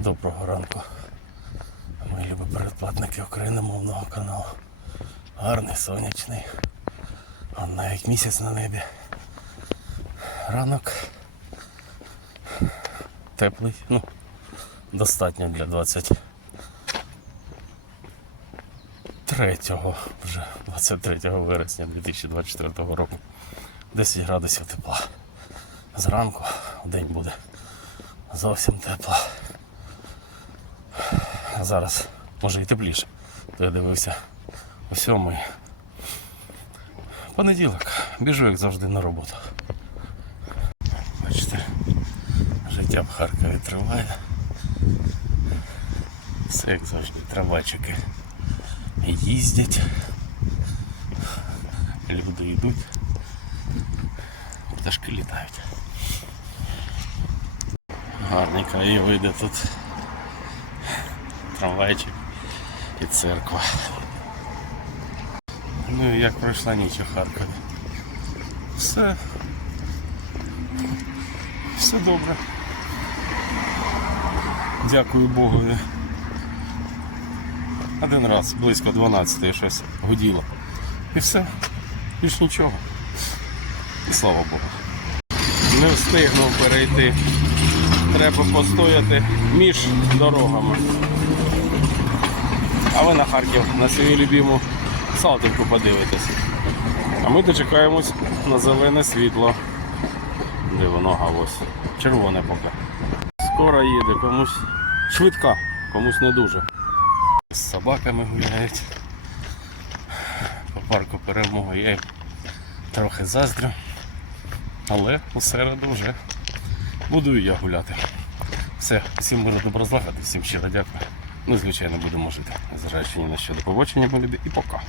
Доброго ранку. Мої любі передплатники україномовного каналу. Гарний сонячний. А навіть місяць на небі. Ранок теплий, ну, достатньо для 23 вже 23 вересня 2024 року. 10 градусів тепла. Зранку в день буде зовсім тепло. А зараз може і тепліше. То я дивився о сьомий. Понеділок. Біжу, як завжди, на роботу. Бачите, життя в Харкові триває. Все як завжди, трамвайчики їздять. Люди йдуть. Пташки літають. Гарний краєвиди тут. Трамвайчик і церква. Ну і як пройшла ніч у Харкові. Все. Все добре. Дякую Богу. Один раз близько 12 щось гуділо. І все. Більш нічого. І слава Богу. Не встигнув перейти. Треба постояти між дорогами. А ви на Харків на свою любиму Салтівку подивитесь. А ми дочекаємось на зелене світло. Де воно а ось. Червоне поки. Скоро їде, комусь швидка, комусь не дуже. З собаками гуляють. По парку перемоги я трохи заздрю. Але у середу вже буду і я гуляти. Все, всім буде добро злагоди, всім щиро дякую. Ну, звичайно, будемо жити. Ні на що до побачення, мої любі, і пока.